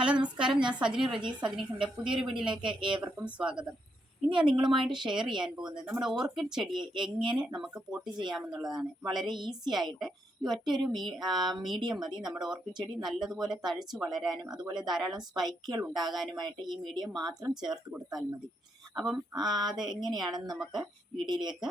Hello നമസ്കാരം. ഞാൻ സജിനി റജി സജിനി ഹിന്റെ പുതിയൊരു വീഡിയോയിലേക്ക് ഏവർക്കും സ്വാഗതം. ഇന്ന് ഞാൻ നിങ്ങളുമായിട്ട് ഷെയർ ചെയ്യാൻ പോകുന്നത് നമ്മുടെ ഓർക്കിഡ് ചെടിയെ എങ്ങനെ നമുക്ക് പോട്ട് ചെയ്യാമെന്നുള്ളതാണ്. വളരെ ഈസി ആയിട്ട് ഈ ഒറ്റൊരു മീ മീഡിയം മതി. നമ്മുടെ ഓർക്കിഡ് ചെടി നല്ലതുപോലെ തഴച്ചു വളരാനും അതുപോലെ ധാരാളം സ്പൈക്കുകൾ ഉണ്ടാകാനുമായിട്ട് ഈ മീഡിയം മാത്രം ചേർത്ത് കൊടുത്താൽ മതി. അപ്പം അത് എങ്ങനെയാണെന്ന് നമുക്ക് വീഡിയോയിലേക്ക്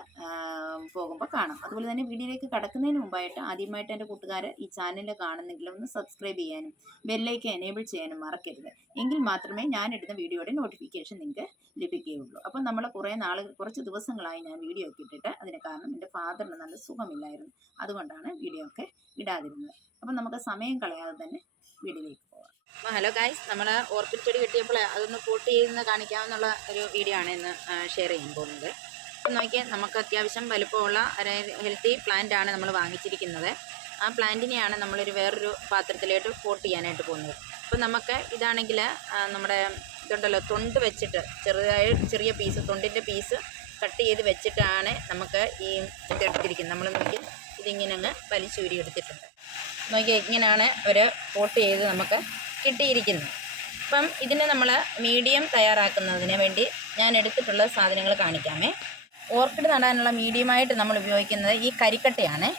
പോകുമ്പോൾ കാണാം. അതുപോലെ തന്നെ വീഡിയോയിലേക്ക് കടക്കുന്നതിന് മുമ്പായിട്ട് ആദ്യമായിട്ട് എന്റെ കൂട്ടുകാർ ഈ ചാനൽ കാണുന്നെങ്കിൽ ഒന്ന് സബ്സ്ക്രൈബ് ചെയ്യാനും ബെല്ലേക്ക് എനേബിൾ ചെയ്യാനും മറക്കരുത്. എങ്കിൽ മാത്രമേ ഞാൻ ഇടുന്ന വീഡിയോയുടെ നോട്ടിഫിക്കേഷൻ നിങ്ങൾക്ക് ലഭിക്കുകയുള്ളൂ. അപ്പം നമ്മൾ കുറേ നാളുകൾ കുറച്ച് ദിവസങ്ങളായി ഞാൻ വീഡിയോ ഒക്കെ ഇട്ടിട്ട് അതിന് കാരണം എന്റെ ഫാദറിന് നല്ല സുഖമില്ലായിരുന്നു. അതുകൊണ്ടാണ് വീഡിയോ ഒക്കെ ഇടാതിരുന്നത്. അപ്പം നമുക്ക് സമയം കളയാതെ തന്നെ വീഡിയോയിലേക്ക് പോകാം. ഹലോ ഗായ്സ് നമ്മൾ ഓർക്കിഡ് ചെടി കിട്ടിയപ്പോൾ അതൊന്ന് പോട്ട് ചെയ്യുന്ന കാണിക്കാമെന്നുള്ള ഒരു വീഡിയോ ആണ് ഇന്ന് ഷെയർ ചെയ്യാൻ പോകുന്നത്. അപ്പം നോക്കിയാൽ നമുക്ക് അത്യാവശ്യം വലുപ്പമുള്ള ഹെൽത്തി പ്ലാന്റ് ആണ് നമ്മൾ വാങ്ങിച്ചിരിക്കുന്നത്. ആ പ്ലാന്റിനെയാണ് നമ്മളൊരു വേറൊരു പാത്രത്തിലേക്ക് പോട്ട് ചെയ്യാനായിട്ട് പോകുന്നത്. അപ്പോൾ നമുക്ക് ഇതാണെങ്കിൽ നമ്മുടെ ഇതുണ്ടല്ലോ തൊണ്ട് വെച്ചിട്ട് ചെറുതായ ചെറിയ പീസ് തൊണ്ടിന്റെ പീസ് കട്ട് ചെയ്ത് വെച്ചിട്ടാണ് നമുക്ക് ഈ ഇതെടുത്തിരിക്കുന്നത് നമ്മൾ നോക്കി ഇതിങ്ങനെ അങ്ങ് വലിച്ചൂരി എടുത്തിട്ടുണ്ട് നോക്കിയാൽ ഇങ്ങനെയാണ് ഒരു പോട്ട് ചെയ്ത് നമുക്ക് കിട്ടിയിരിക്കുന്നത് അപ്പം ഇതിന് നമ്മൾ മീഡിയം തയ്യാറാക്കുന്നതിന് വേണ്ടി ഞാൻ എടുത്തിട്ടുള്ള സാധനങ്ങൾ കാണിക്കാമേ. ഓർക്കിഡ് നടാനുള്ള മീഡിയമായിട്ട് നമ്മൾ ഉപയോഗിക്കുന്നത് ഈ കരിക്കട്ടയാണ്.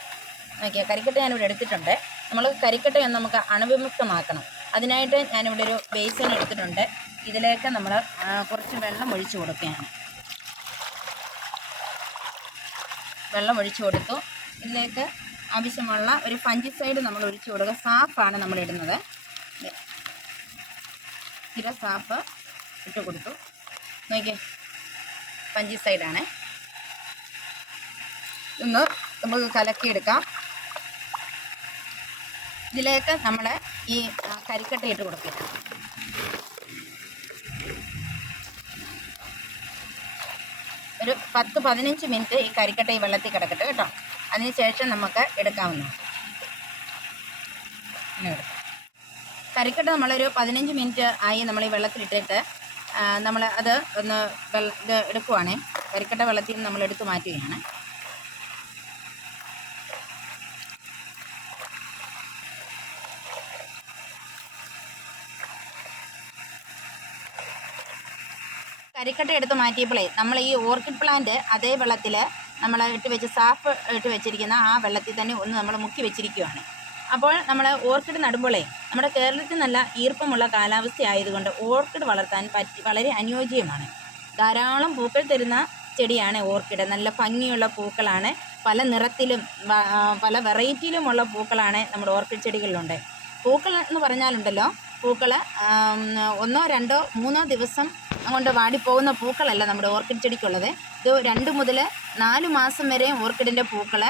നോക്കിയാൽ കരിക്കട്ട ഞാനിവിടെ എടുത്തിട്ടുണ്ട്. നമ്മൾ കരിക്കട്ട നമുക്ക് അണുവിമുക്തമാക്കണം. അതിനായിട്ട് ഞാനിവിടെ ഒരു ബേസിൻ എടുത്തിട്ടുണ്ട്. ഇതിലേക്ക് നമ്മൾ കുറച്ച് വെള്ളം ഒഴിച്ചു കൊടുക്കുകയാണ്. വെള്ളം ഒഴിച്ചു കൊടുത്തു. ഇതിലേക്ക് ആവശ്യമുള്ള ഒരു ഫഞ്ചിസൈഡ് നമ്മൾ ഒഴിച്ചു കൊടുക്കുക. സാഫാണ് നമ്മൾ ഇടുന്നത് സ്ഥിര സാഫ് ഇട്ട് കൊടുത്തു. നോക്കിയേ പഞ്ചി സൈഡാണേ. ഒന്ന് നമുക്ക് കലക്കിയെടുക്കാം. ഇതിലേക്ക് നമ്മൾ ഈ കരിക്കട്ട ഇട്ട് കൊടുക്കുക ഒരു പത്ത് പതിനഞ്ച് മിനിറ്റ് ഈ കരിക്കട്ട ഈ വെള്ളത്തിൽ കിടക്കട്ടെ കേട്ടോ. അതിന് ശേഷം നമുക്ക് എടുക്കാവുന്നതാണ്. എടുക്കാം. കരിക്കട്ട നമ്മളൊരു പതിനഞ്ച് മിനിറ്റ് ആയി നമ്മൾ ഈ വെള്ളത്തിലിട്ടിട്ട് നമ്മൾ അത് ഒന്ന് ഇത് എടുക്കുവാണേ. കരിക്കട്ട വെള്ളത്തിൽ നിന്ന് നമ്മൾ എടുത്ത് മാറ്റുകയാണ്. കരിക്കട്ട എടുത്ത് മാറ്റിയപ്പോഴേ നമ്മൾ ഈ ഓർക്കിഡ് പ്ലാന്റ് അതേ വെള്ളത്തിൽ നമ്മൾ ഇട്ട് വെച്ച് സാഫ് ഇട്ട് വെച്ചിരിക്കുന്ന ആ വെള്ളത്തിൽ തന്നെ ഒന്ന് നമ്മൾ മുക്കി വെച്ചിരിക്കുകയാണ് അപ്പോൾ നമ്മൾ ഓർക്കിഡ് നടുമ്പോളേ നമ്മുടെ കേരളത്തിൽ നല്ല ഈർപ്പമുള്ള കാലാവസ്ഥ ആയതുകൊണ്ട് ഓർക്കിഡ് വളർത്താൻ പറ്റി വളരെ അനുയോജ്യമാണ്. ധാരാളം പൂക്കൾ തരുന്ന ചെടിയാണ് ഓർക്കിഡ്. നല്ല ഭംഗിയുള്ള പൂക്കളാണ്. പല നിറത്തിലും പല വെറൈറ്റിയിലുമുള്ള പൂക്കളാണ് നമ്മുടെ ഓർക്കിഡ് ചെടികളിലുണ്ട്. പൂക്കൾ എന്ന് പറഞ്ഞാലുണ്ടല്ലോ പൂക്കൾ ഒന്നോ രണ്ടോ മൂന്നോ ദിവസം കൊണ്ട് വാടിപ്പോകുന്ന പൂക്കളല്ല നമ്മുടെ ഓർക്കിഡ് ചെടിക്കുള്ളത്. ഇത് രണ്ട് മുതൽ നാല് മാസം വരെ ഓർക്കിഡിന്റെ പൂക്കൾ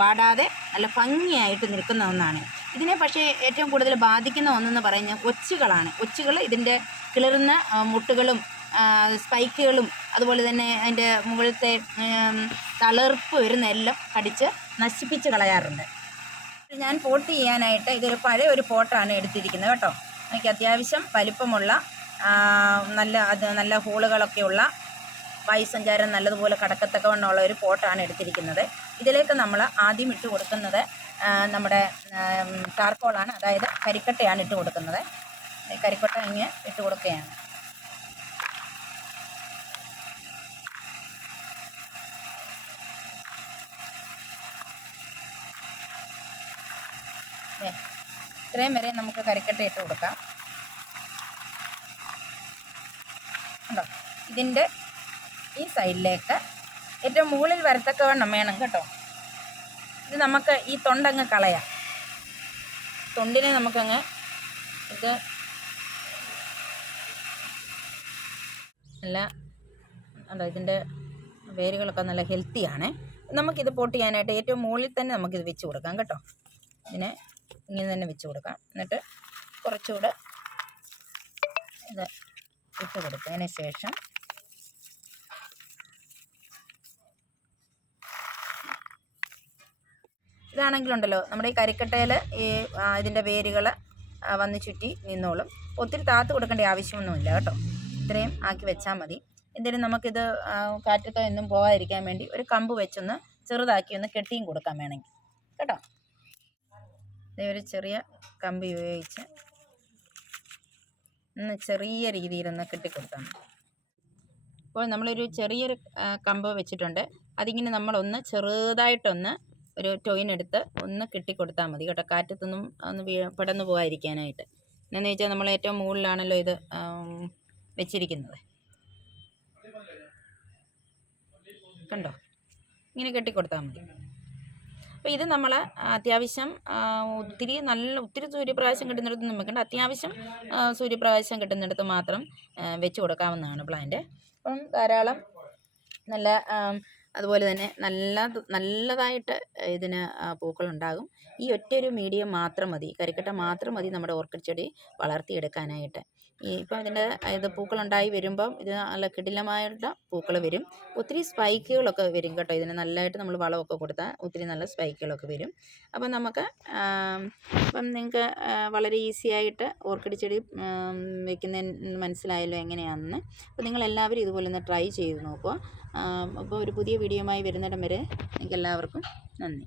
വാടാതെ നല്ല ഭംഗിയായിട്ട് നിൽക്കുന്ന ഒന്നാണ്. ഇതിനെ പക്ഷേ ഏറ്റവും കൂടുതൽ ബാധിക്കുന്ന ഒന്നെന്ന് പറയുന്നത് ഒച്ചുകളാണ്. ഒച്ചുകൾ ഇതിന്റെ കിളിർന്ന മുട്ടുകളും സ്പൈക്കുകളും അതുപോലെ തന്നെ അതിന്റെ മുകളിലത്തെ തളർപ്പ് വരുന്ന എല്ലാം കടിച്ച് നശിപ്പിച്ച് കളയാറുണ്ട്. ഞാൻ പോട്ട് ചെയ്യാനായിട്ട് ഇതൊരു പഴയ ഒരു പോട്ടാണ് എടുത്തിരിക്കുന്നത് കേട്ടോ. എനിക്ക് അത്യാവശ്യം വലിപ്പമുള്ള നല്ല അത് നല്ല ഹോളുകളൊക്കെയുള്ള വായുസഞ്ചാരം നല്ലതുപോലെ കടക്കത്തക്കവണ്ണമുള്ള ഒരു പോട്ടാണ് എടുത്തിരിക്കുന്നത്. ഇതിലേക്ക് നമ്മൾ ആദ്യം ഇട്ട് കൊടുക്കുന്നത് നമ്മുടെ ചാർക്കോളാണ് അതായത് കരിക്കട്ടയാണ് ഇട്ട് കൊടുക്കുന്നത്. കരിക്കട്ട ഇങ്ങനെ ഇട്ട് കൊടുക്കുകയാണ്. ഇത്രയും വരെ നമുക്ക് കരിക്കട്ട ഇട്ട് കൊടുക്കാം. ഉണ്ടോ ഇതിന്റെ ഈ സൈഡിലേക്ക് ഏറ്റവും മുകളിൽ വരത്തക്കവണ്ണം വേണം കേട്ടോ. ഇത് നമുക്ക് ഈ തൊണ്ടങ്ങ് കളയാം. തൊണ്ടിനെ നമുക്കങ്ങ് ഇത് നല്ല അല്ല ഇതിന്റെ വേരുകളൊക്കെ നല്ല ഹെൽത്തിയാണ് നമുക്കിത് പോട്ട് ചെയ്യാനായിട്ട് ഏറ്റവും മുകളിൽ തന്നെ നമുക്കിത് വെച്ച് കൊടുക്കാം കേട്ടോ. ഇതിനെ ഇങ്ങനെ തന്നെ വെച്ച് കൊടുക്കാം. എന്നിട്ട് കുറച്ചുകൂടെ ഇത് ഇട്ട് കൊടുത്തതിന് ശേഷം ഇതാണെങ്കിലുണ്ടല്ലോ നമ്മുടെ ഈ കരിക്കട്ടയിൽ ഈ ഇതിന്റെ വേരുകൾ വന്ന് ചുറ്റി നിന്നോളും. ഒത്തിരി താത്ത് കൊടുക്കേണ്ട ആവശ്യമൊന്നുമില്ല കേട്ടോ. ഇത്രയും ആക്കി വെച്ചാൽ മതി. എന്തായാലും നമുക്കിത് കാറ്റത്തോ എന്നും പോകാതിരിക്കാൻ വേണ്ടി ഒരു കമ്പ് വെച്ചൊന്ന് ചെറുതാക്കി ഒന്ന് കെട്ടിയും കൊടുക്കാൻ വേണമെങ്കിൽ. കേട്ടോ? ഒരു ചെറിയ കമ്പി ഉപയോഗിച്ച് ഒന്ന് ചെറിയ രീതിയിലൊന്ന് കെട്ടിക്കൊടുത്താൽ മതി അപ്പോൾ നമ്മളൊരു ചെറിയൊരു കമ്പ് വെച്ചിട്ടുണ്ട്. അതിങ്ങനെ നമ്മളൊന്ന് ചെറുതായിട്ടൊന്ന് ഒരു ടോയിൻ ടൊയിനെടുത്ത് ഒന്ന് കെട്ടിക്കൊടുത്താൽ മതി കേട്ടോ. കാറ്റത്തൊന്നും ഒന്ന് വീ പടന്നു പോകാതിരിക്കാനായിട്ട്. എന്നു വെച്ചാൽ നമ്മൾ ഏറ്റവും മുകളിലാണല്ലോ ഇത് വെച്ചിരിക്കുന്നത്. കണ്ടോ? ഇങ്ങനെ കെട്ടിക്കൊടുത്താൽ മതി. അപ്പോൾ ഇത് നമ്മൾ അത്യാവശ്യം ഒത്തിരി നല്ല ഒത്തിരി സൂര്യപ്രകാശം കിട്ടുന്നിടത്ത് നമുക്ക് അത്യാവശ്യം സൂര്യപ്രകാശം കിട്ടുന്നിടത്ത് മാത്രം വെച്ച് കൊടുക്കാവുന്നതാണ് പ്ലാന്റ് അപ്പം ധാരാളം നല്ല അതുപോലെ തന്നെ നല്ല നല്ലതായിട്ട് ഇതിന് പൂക്കളുണ്ടാകും. ഈ ഒറ്റ ഒരു മീഡിയം മാത്രം മതി. കരിക്കട്ട മാത്രം മതി നമ്മുടെ ഓർക്കിഡ് ചെടി വളർത്തിയെടുക്കാനായിട്ട്. ഇപ്പം ഇതിന്റെ ഇത് പൂക്കളുണ്ടായി വരുമ്പം ഇത് നല്ല കിടിലമായിട്ട് പൂക്കൾ വരും. ഒത്തിരി സ്പൈക്കുകളൊക്കെ വരും കേട്ടോ ഇതിന്. നല്ലതായിട്ട് നമ്മൾ വളമൊക്കെ കൊടുത്താൽ ഒത്തിരി നല്ല സ്പൈക്കുകളൊക്കെ വരും. അപ്പം നമുക്ക് ഇപ്പം നിങ്ങൾക്ക് വളരെ ഈസി ആയിട്ട് ഓർക്കിഡ് ചെടി വെക്കുന്നതിന് മനസ്സിലായല്ലോ എങ്ങനെയാണെന്ന്. അപ്പോൾ നിങ്ങളെല്ലാവരും ഇതുപോലെ ഒന്ന് ട്രൈ ചെയ്ത് നോക്കുക. അപ്പോൾ ഒരു പുതിയ വീഡിയോയുമായി വരുന്നിടം വരെ നിങ്ങൾക്ക് എല്ലാവർക്കും നന്ദി.